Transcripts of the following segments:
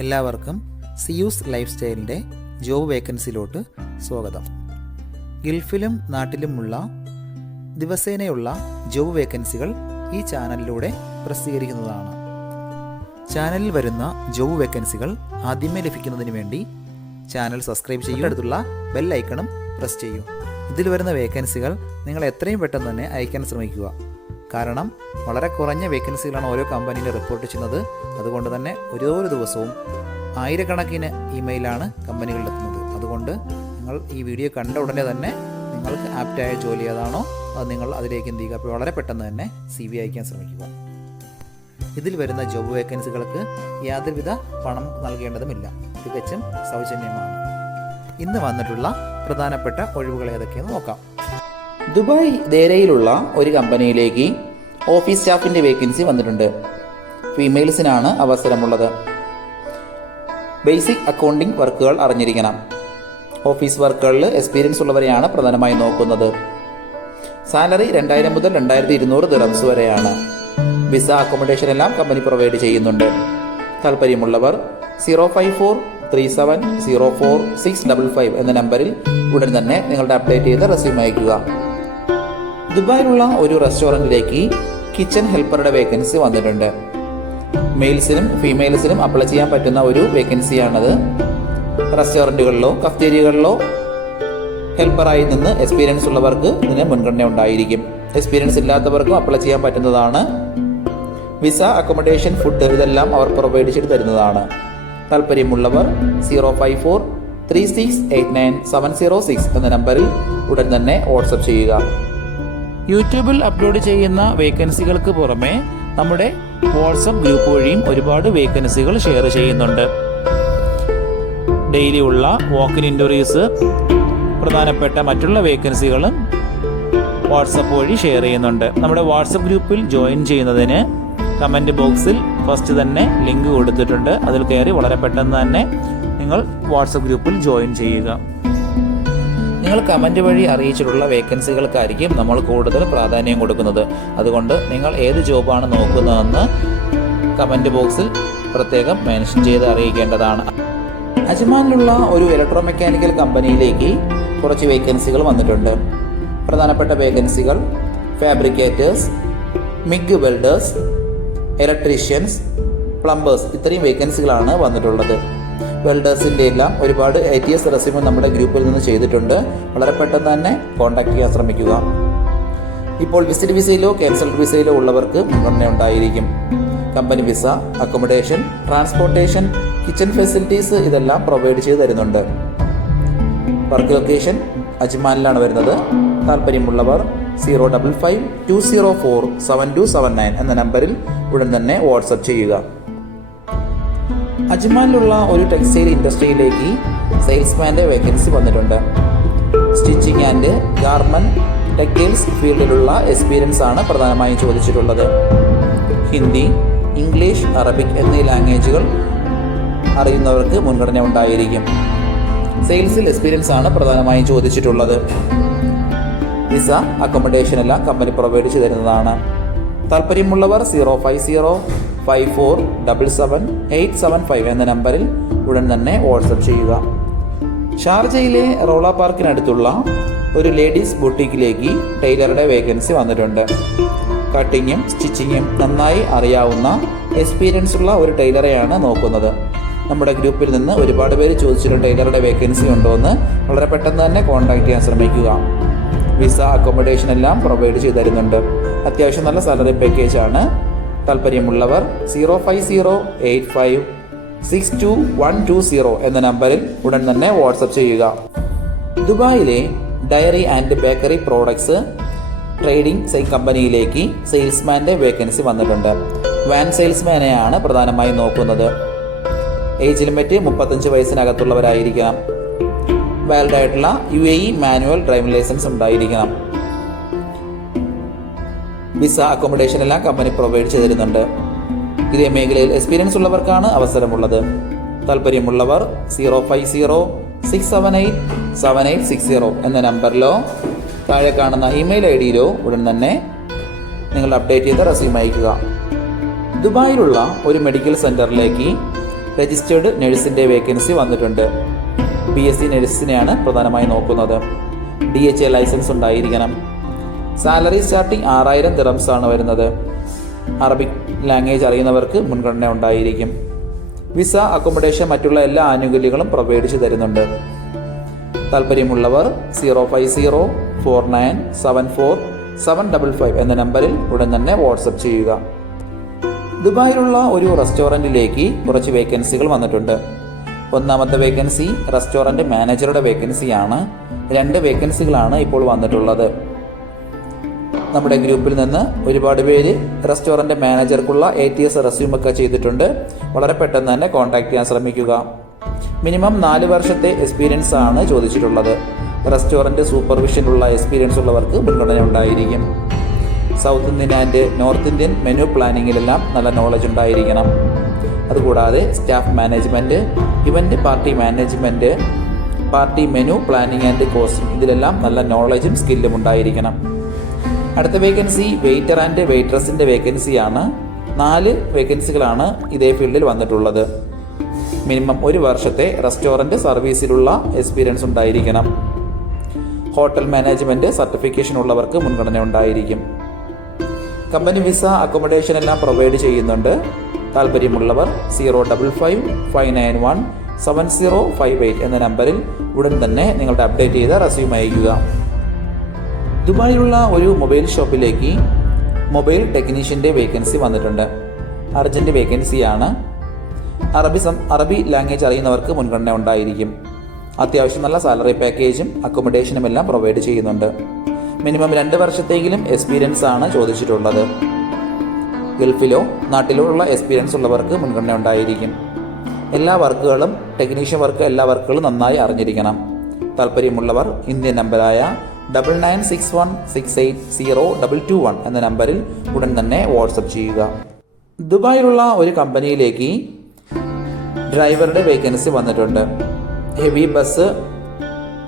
എല്ലാവർക്കും Zeus life സ്റ്റൈലിൻ്റെ job വേക്കൻസിയിലോട്ട് സ്വാഗതം. ഗൾഫിലും നാട്ടിലുമുള്ള ദിവസേനയുള്ള job വേക്കൻസികൾ ഈ ചാനലിലൂടെ പ്രസിദ്ധീകരിക്കുന്നതാണ്. ചാനലിൽ വരുന്ന ജോബ് വേക്കൻസികൾ ആദ്യമേ ലഭിക്കുന്നതിന് വേണ്ടി ചാനൽ സബ്സ്ക്രൈബ് ചെയ്യുക, അടുത്തുള്ള ബെൽ ഐക്കണും പ്രസ് ചെയ്യൂ. ഇതിൽ വരുന്ന വേക്കൻസികൾ നിങ്ങൾ എത്രയും പെട്ടെന്ന് തന്നെ അയക്കാൻ ശ്രമിക്കുക. കാരണം വളരെ കുറഞ്ഞ വേക്കൻസികളാണ് ഓരോ കമ്പനിയിൽ റിപ്പോർട്ട് ചെയ്യുന്നത്. അതുകൊണ്ട് തന്നെ ഓരോ ദിവസവും ആയിരക്കണക്കിന് ഇമെയിലാണ് കമ്പനികളിലെത്തുന്നത്. അതുകൊണ്ട് നിങ്ങൾ ഈ വീഡിയോ കണ്ട ഉടനെ തന്നെ നിങ്ങൾക്ക് ആപ്റ്റായ ജോലി ഏതാണോ അത് നിങ്ങൾ അതിലേക്ക് എന്ത് ചെയ്യുക, അപ്പോൾ വളരെ പെട്ടെന്ന് തന്നെ CV അയക്കാൻ ശ്രമിക്കുക. ഇതിൽ വരുന്ന ജോബ് വേക്കൻസികൾക്ക് യാതൊരുവിധ പണം നൽകേണ്ടതുമില്ല, തികച്ചും സൗജന്യമാണ്. ഇന്ന് വന്നിട്ടുള്ള പ്രധാനപ്പെട്ട ഒഴിവുകൾ ഏതൊക്കെയെന്ന് നോക്കാം. ദുബായ് ദേരയിലുള്ള ഒരു കമ്പനിയിലേക്ക് ഓഫീസ് സ്റ്റാഫിൻ്റെ വേക്കൻസി വന്നിട്ടുണ്ട്. ഫീമെയിൽസിനാണ് അവസരമുള്ളത്. ബേസിക് അക്കൗണ്ടിംഗ് വർക്കുകൾ അറിഞ്ഞിരിക്കണം. ഓഫീസ് വർക്കുകളിൽ എക്സ്പീരിയൻസ് ഉള്ളവരെയാണ് പ്രധാനമായും നോക്കുന്നത്. സാലറി 2000 മുതൽ 2200 ദിർഹംസ് വരെയാണ്. വിസ അക്കോമഡേഷൻ എല്ലാം കമ്പനി പ്രൊവൈഡ് ചെയ്യുന്നുണ്ട്. താല്പര്യമുള്ളവർ 05437046655 എന്ന നമ്പറിൽ ഉടൻ തന്നെ നിങ്ങളുടെ അപ്ഡേറ്റ് ചെയ്ത റെസ്യൂം അയക്കുക. ദുബായിലുള്ള ഒരു റെസ്റ്റോറൻറ്റിലേക്ക് കിച്ചൺ ഹെൽപ്പറുടെ വേക്കൻസി വന്നിട്ടുണ്ട്. മെയിൽസിനും ഫീമെയിൽസിനും അപ്ലൈ ചെയ്യാൻ പറ്റുന്ന ഒരു വേക്കൻസിയാണത്. റെസ്റ്റോറൻറ്റുകളിലോ കഫ്റ്റേരിയകളിലോ ഹെൽപ്പറായി നിന്ന് എക്സ്പീരിയൻസ് ഉള്ളവർക്ക് ഇതിന് മുൻഗണന ഉണ്ടായിരിക്കും. എക്സ്പീരിയൻസ് ഇല്ലാത്തവർക്കും അപ്ലൈ ചെയ്യാൻ പറ്റുന്നതാണ്. വിസ അക്കോമഡേഷൻ ഫുഡ് ഇതെല്ലാം അവർ പ്രൊവൈഡ് ചെയ്ത് തരുന്നതാണ്. താല്പര്യമുള്ളവർ 05436897006 എന്ന നമ്പറിൽ ഉടൻ തന്നെ വാട്സപ്പ് ചെയ്യുക. യൂട്യൂബിൽ അപ്ലോഡ് ചെയ്യുന്ന വേക്കൻസികൾക്ക് പുറമെ നമ്മുടെ വാട്സപ്പ് ഗ്രൂപ്പ് വഴിയും ഒരുപാട് വേക്കൻസികൾ ഷെയർ ചെയ്യുന്നുണ്ട്. ഡെയിലി ഉള്ള വാക്കിൻ ഇൻ്റർവ്യൂസ്, പ്രധാനപ്പെട്ട മറ്റുള്ള വേക്കൻസികളും വാട്സപ്പ് വഴി ഷെയർ ചെയ്യുന്നുണ്ട്. നമ്മുടെ വാട്സപ്പ് ഗ്രൂപ്പിൽ ജോയിൻ ചെയ്യുന്നതിന് കമൻറ്റ് ബോക്സിൽ ഫസ്റ്റ് തന്നെ ലിങ്ക് കൊടുത്തിട്ടുണ്ട്. അതിൽ കയറി വളരെ പെട്ടെന്ന് തന്നെ നിങ്ങൾ വാട്സപ്പ് ഗ്രൂപ്പിൽ ജോയിൻ ചെയ്യുക. നിങ്ങൾ കമൻറ്റ് വഴി അറിയിച്ചിട്ടുള്ള വേക്കൻസികൾക്കായിരിക്കും നമ്മൾ കൂടുതൽ പ്രാധാന്യം കൊടുക്കുന്നത്. അതുകൊണ്ട് നിങ്ങൾ ഏത് ജോബാണ് നോക്കുന്നതെന്ന് കമൻറ്റ് ബോക്സിൽ പ്രത്യേകം മെൻഷൻ ചെയ്ത് അറിയിക്കേണ്ടതാണ്. അജ്മാനിലുള്ള ഒരു ഇലക്ട്രോ മെക്കാനിക്കൽ കമ്പനിയിലേക്ക് കുറച്ച് വേക്കൻസികൾ വന്നിട്ടുണ്ട്. പ്രധാനപ്പെട്ട വേക്കൻസികൾ fabricators, MiG welders, electricians, plumbers, ഇത്രയും വേക്കൻസികളാണ് വന്നിട്ടുള്ളത്. വെൽഡേഴ്സിൻ്റെ എല്ലാം ഒരുപാട് ATS റെസ്യൂം നമ്മുടെ ഗ്രൂപ്പിൽ നിന്ന് ചെയ്തിട്ടുണ്ട്. വളരെ പെട്ടെന്ന് തന്നെ കോൺടാക്ട് ചെയ്യാൻ ശ്രമിക്കുക. ഇപ്പോൾ വിസിറ്റ് വിസയിലോ ക്യാൻസൽഡ് വിസയിലോ ഉള്ളവർക്ക് മുൻഗണന ഉണ്ടായിരിക്കും. Company visa, accommodation, transportation, kitchen facilities ഇതെല്ലാം പ്രൊവൈഡ് ചെയ്ത് തരുന്നുണ്ട്. വർക്ക് ലൊക്കേഷൻ അജ്മാനിലാണ് വരുന്നത്. താല്പര്യമുള്ളവർ 05520472279 എന്ന നമ്പറിൽ ഉടൻ തന്നെ വാട്സപ്പ് ചെയ്യുക. അജ്മാനിലുള്ള ഒരു ടെക്സ്റ്റൈൽ ഇൻഡസ്ട്രിയിലേക്ക് സെയിൽസ്മാൻ്റെ വേക്കൻസി വന്നിട്ടുണ്ട്. സ്റ്റിച്ചിങ് ആൻഡ് ഗാർമെൻറ്റ് ടെക്സ്റ്റൈൽസ് ഫീൽഡിലുള്ള എക്സ്പീരിയൻസ് ആണ് പ്രധാനമായും ചോദിച്ചിട്ടുള്ളത്. ഹിന്ദി, ഇംഗ്ലീഷ്, അറബിക് എന്നീ ലാംഗ്വേജുകൾ അറിയുന്നവർക്ക് മുൻഗണന ഉണ്ടായിരിക്കും. സെയിൽസിൽ എക്സ്പീരിയൻസ് ആണ് പ്രധാനമായും ചോദിച്ചിട്ടുള്ളത്. വിസ അക്കോമഡേഷൻ എല്ലാം കമ്പനി പ്രൊവൈഡ് ചെയ്ത് തരുന്നതാണ്. താല്പര്യമുള്ളവർ 05054777875 എന്ന നമ്പറിൽ ഉടൻ തന്നെ വാട്സപ്പ് ചെയ്യുക. ഷാർജയിലെ റോള പാർക്കിനടുത്തുള്ള ഒരു ലേഡീസ് ബുട്ടീക്കിലേക്ക് ടൈലറുടെ വേക്കൻസി വന്നിട്ടുണ്ട്. കട്ടിങ്ങും സ്റ്റിച്ചിങ്ങും നന്നായി അറിയാവുന്ന എക്സ്പീരിയൻസ് ഉള്ള ഒരു ടൈലറെയാണ് നോക്കുന്നത്. നമ്മുടെ ഗ്രൂപ്പിൽ നിന്ന് ഒരുപാട് പേര് ചോദിച്ചിട്ടുണ്ട് ടൈലറുടെ വേക്കൻസി ഉണ്ടോ എന്ന്. വളരെ പെട്ടെന്ന് തന്നെ കോൺടാക്ട് ചെയ്യാൻ ശ്രമിക്കുക. വിസ അക്കോമഡേഷൻ എല്ലാം പ്രൊവൈഡ് ചെയ്ത് തരുന്നുണ്ട്. അത്യാവശ്യം നല്ല സാലറി പാക്കേജ് ആണ്. താല്പര്യമുള്ളവർ 05085622120 എന്ന നമ്പറിൽ ഉടൻ തന്നെ വാട്സപ്പ് ചെയ്യുക. ദുബായിലെ dairy and bakery products trading കമ്പനിയിലേക്ക് സെയിൽസ്മാൻ്റെ വേക്കൻസി വന്നിട്ടുണ്ട്. വാൻ സെയിൽസ്മാനെയാണ് പ്രധാനമായും നോക്കുന്നത്. ഏജ് ലിമിറ്റ് 35 വയസ്സിനകത്തുള്ളവരായിരിക്കണം. വാലിഡ് ആയിട്ടുള്ള UAE മാനുവൽ ഡ്രൈവിംഗ് ലൈസൻസ് ഉണ്ടായിരിക്കണം. വിസ അക്കോമഡേഷൻ എല്ലാം കമ്പനി പ്രൊവൈഡ് ചെയ്തിരുന്നുണ്ട്. ഇതേ മേഖലയിൽ എക്സ്പീരിയൻസ് ഉള്ളവർക്കാണ് അവസരമുള്ളത്. താല്പര്യമുള്ളവർ 05067877860 എന്ന നമ്പറിലോ താഴെ കാണുന്ന ഇമെയിൽ ID-യിലോ ഉടൻ തന്നെ നിങ്ങൾ അപ്ഡേറ്റ് ചെയ്ത റെസ്യൂം അയക്കുക. ദുബായിലുള്ള ഒരു മെഡിക്കൽ സെൻ്ററിലേക്ക് രജിസ്റ്റേർഡ് നഴ്സിൻ്റെ വേക്കൻസി വന്നിട്ടുണ്ട്. BSc നഴ്സിനെയാണ് പ്രധാനമായി നോക്കുന്നത്. DHA ലൈസൻസ് ഉണ്ടായിരിക്കണം. സാലറി സ്റ്റാർട്ടിംഗ് 6000 ദിറംസ് ആണ് വരുന്നത്. അറബിക് ലാംഗ്വേജ് അറിയുന്നവർക്ക് മുൻഗണന ഉണ്ടായിരിക്കും. വിസ, അക്കോമഡേഷൻ, മറ്റുള്ള എല്ലാ ആനുകൂല്യങ്ങളും പ്രൊവൈഡ് തരുന്നുണ്ട്. താല്പര്യമുള്ളവർ 05049747555 എന്ന നമ്പറിൽ ഉടൻ തന്നെ വാട്സപ്പ് ചെയ്യുക. ദുബായിലുള്ള ഒരു റെസ്റ്റോറൻറ്റിലേക്ക് കുറച്ച് വേക്കൻസികൾ വന്നിട്ടുണ്ട്. ഒന്നാമത്തെ വേക്കൻസി റെസ്റ്റോറൻറ്റ് മാനേജറുടെ വേക്കൻസിയാണ്. 2 വേക്കൻസികളാണ് ഇപ്പോൾ വന്നിട്ടുള്ളത്. നമ്മുടെ ഗ്രൂപ്പിൽ നിന്ന് ഒരുപാട് പേര് റെസ്റ്റോറൻറ്റ് മാനേജർക്കുള്ള ATS റെസ്യൂമൊക്കെ ചെയ്തിട്ടുണ്ട്. വളരെ പെട്ടെന്ന് തന്നെ കോൺടാക്ട് ചെയ്യാൻ ശ്രമിക്കുക. മിനിമം 4 വർഷത്തെ എക്സ്പീരിയൻസ് ആണ് ചോദിച്ചിട്ടുള്ളത്. റെസ്റ്റോറൻറ്റ് സൂപ്പർവിഷനുള്ള എക്സ്പീരിയൻസ് ഉള്ളവർക്ക് മുൻഗണന ഉണ്ടായിരിക്കും. South Indian and north Indian menu പ്ലാനിങ്ങിലെല്ലാം നല്ല നോളജ് ഉണ്ടായിരിക്കണം. അതുകൂടാതെ staff management, event party management, party menu planning and costing, ഇതിലെല്ലാം നല്ല നോളജും സ്കില്ലും ഉണ്ടായിരിക്കണം. അടുത്ത വേക്കൻസി വെയ്റ്റർ ആൻഡ് വെയ്ട്രസിൻ്റെ വേക്കൻസിയാണ്. 4 വേക്കൻസികളാണ് ഇതേ ഫീൽഡിൽ വന്നിട്ടുള്ളത്. മിനിമം 1 വർഷത്തെ റെസ്റ്റോറൻറ്റ് സർവീസിലുള്ള എക്സ്പീരിയൻസ് ഉണ്ടായിരിക്കണം. ഹോട്ടൽ മാനേജ്മെൻറ്റ് സർട്ടിഫിക്കേഷൻ ഉള്ളവർക്ക് മുൻഗണന ഉണ്ടായിരിക്കും. കമ്പനി വിസ, അക്കോമഡേഷൻ എല്ലാം പ്രൊവൈഡ് ചെയ്യുന്നുണ്ട്. താല്പര്യമുള്ളവർ 05559170558 എന്ന നമ്പറിൽ ഉടൻ തന്നെ നിങ്ങളുടെ അപ്ഡേറ്റ് ചെയ്ത റെസ്യൂം അയക്കുക. ദുബായിലുള്ള ഒരു മൊബൈൽ ഷോപ്പിലേക്ക് മൊബൈൽ ടെക്നീഷ്യൻ്റെ വേക്കൻസി വന്നിട്ടുണ്ട്. അർജൻറ്റ് വേക്കൻസിയാണ്. അറബി ലാംഗ്വേജ് അറിയുന്നവർക്ക് മുൻഗണന ഉണ്ടായിരിക്കും. അത്യാവശ്യം നല്ല സാലറി പാക്കേജും അക്കോമഡേഷനും എല്ലാം പ്രൊവൈഡ് ചെയ്യുന്നുണ്ട്. മിനിമം 2 വർഷത്തെങ്കിലും എക്സ്പീരിയൻസ് ആണ് ചോദിച്ചിട്ടുള്ളത്. ഗൾഫിലോ നാട്ടിലോ ഉള്ള എക്സ്പീരിയൻസ് ഉള്ളവർക്ക് മുൻഗണന ഉണ്ടായിരിക്കും. എല്ലാ വർക്കുകളും, ടെക്നീഷ്യൻ വർക്ക് എല്ലാ വർക്കുകളും നന്നായി അറിഞ്ഞിരിക്കണം. താല്പര്യമുള്ളവർ ഇന്ത്യൻ നമ്പറായ 9961680221 എന്ന നമ്പറിൽ ഉടൻ തന്നെ വാട്സപ്പ് ചെയ്യുക. ദുബായിലുള്ള ഒരു കമ്പനിയിലേക്ക് ഡ്രൈവറുടെ വേക്കൻസി വന്നിട്ടുണ്ട്. ഹെവി ബസ്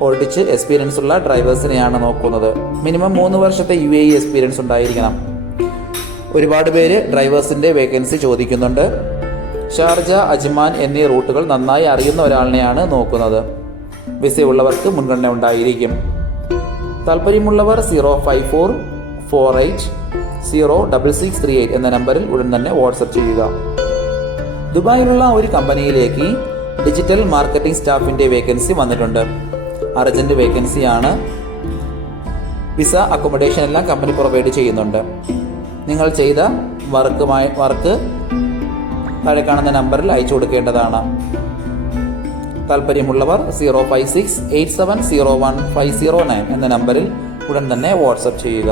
ഓടിച്ച് എക്സ്പീരിയൻസ് ഉള്ള ഡ്രൈവേഴ്സിനെയാണ് നോക്കുന്നത്. മിനിമം 3 വർഷത്തെ UAE എക്സ്പീരിയൻസ് ഉണ്ടായിരിക്കണം. ഒരുപാട് പേര് ഡ്രൈവേഴ്സിൻ്റെ വേക്കൻസി ചോദിക്കുന്നുണ്ട്. ഷാർജ, അജ്മാൻ എന്നീ റൂട്ടുകൾ നന്നായി അറിയുന്ന ഒരാളിനെയാണ് നോക്കുന്നത്. വിസയുള്ളവർക്ക് മുൻഗണന ഉണ്ടായിരിക്കും. താല്പര്യമുള്ളവർ 05448066638 എന്ന നമ്പറിൽ ഉടൻ തന്നെ വാട്സപ്പ് ചെയ്യുക. ദുബായിലുള്ള ഒരു കമ്പനിയിലേക്ക് ഡിജിറ്റൽ മാർക്കറ്റിംഗ് സ്റ്റാഫിൻ്റെ വേക്കൻസി വന്നിട്ടുണ്ട്. അർജൻറ്റ് വേക്കൻസിയാണ്. വിസ, അക്കോമഡേഷൻ എല്ലാം കമ്പനി പ്രൊവൈഡ് ചെയ്യുന്നുണ്ട്. നിങ്ങൾ ചെയ്ത വർക്ക് താഴെ കാണുന്ന നമ്പറിൽ അയച്ചു കൊടുക്കേണ്ടതാണ്. താല്പര്യമുള്ളവർ 05687015509 എന്ന നമ്പറിൽ ഉടൻ തന്നെ വാട്സപ്പ് ചെയ്യുക.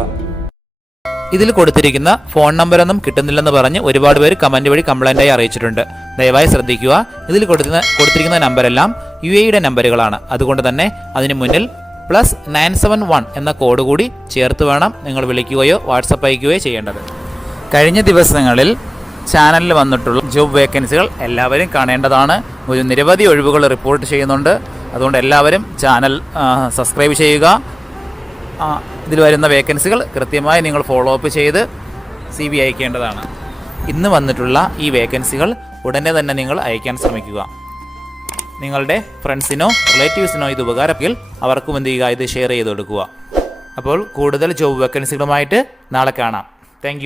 ഇതിൽ കൊടുത്തിരിക്കുന്ന ഫോൺ നമ്പറൊന്നും കിട്ടുന്നില്ലെന്ന് പറഞ്ഞ് ഒരുപാട് പേര് കമൻറ്റ് വഴി കംപ്ലൈൻ്റായി അറിയിച്ചിട്ടുണ്ട്. ദയവായി ശ്രദ്ധിക്കുക. ഇതിൽ കൊടുത്തിരിക്കുന്ന നമ്പരെല്ലാം UAE നമ്പറുകളാണ്. അതുകൊണ്ട് തന്നെ അതിന് മുന്നിൽ +971 എന്ന കോഡ് കൂടി ചേർത്ത് വേണം നിങ്ങൾ വിളിക്കുകയോ വാട്സപ്പ് അയക്കുകയോ ചെയ്യേണ്ടത്. കഴിഞ്ഞ ദിവസങ്ങളിൽ ചാനലിൽ വന്നിട്ടുള്ള ജോബ് വേക്കൻസികൾ എല്ലാവരും കാണേണ്ടതാണ്. ഒരു നിരവധി ഒഴിവുകൾ റിപ്പോർട്ട് ചെയ്യുന്നുണ്ട്. അതുകൊണ്ട് എല്ലാവരും ചാനൽ സബ്സ്ക്രൈബ് ചെയ്യുക. ഇതിൽ വരുന്ന വേക്കൻസികൾ കൃത്യമായി നിങ്ങൾ ഫോളോ അപ്പ് ചെയ്ത് CV അയക്കേണ്ടതാണ്. ഇന്ന് വന്നിട്ടുള്ള ഈ വേക്കൻസികൾ ഉടനെ തന്നെ നിങ്ങൾ അയക്കാൻ ശ്രമിക്കുക. നിങ്ങളുടെ ഫ്രണ്ട്സിനോ റിലേറ്റീവ്സിനോ ഇത് ഉപകാരമെങ്കിൽ അവർക്കും എന്ത് ചെയ്യുക, ഇത് ഷെയർ ചെയ്ത് കൊടുക്കുക. അപ്പോൾ കൂടുതൽ ജോബ് വേക്കൻസികളുമായിട്ട് നാളെ കാണാം. താങ്ക്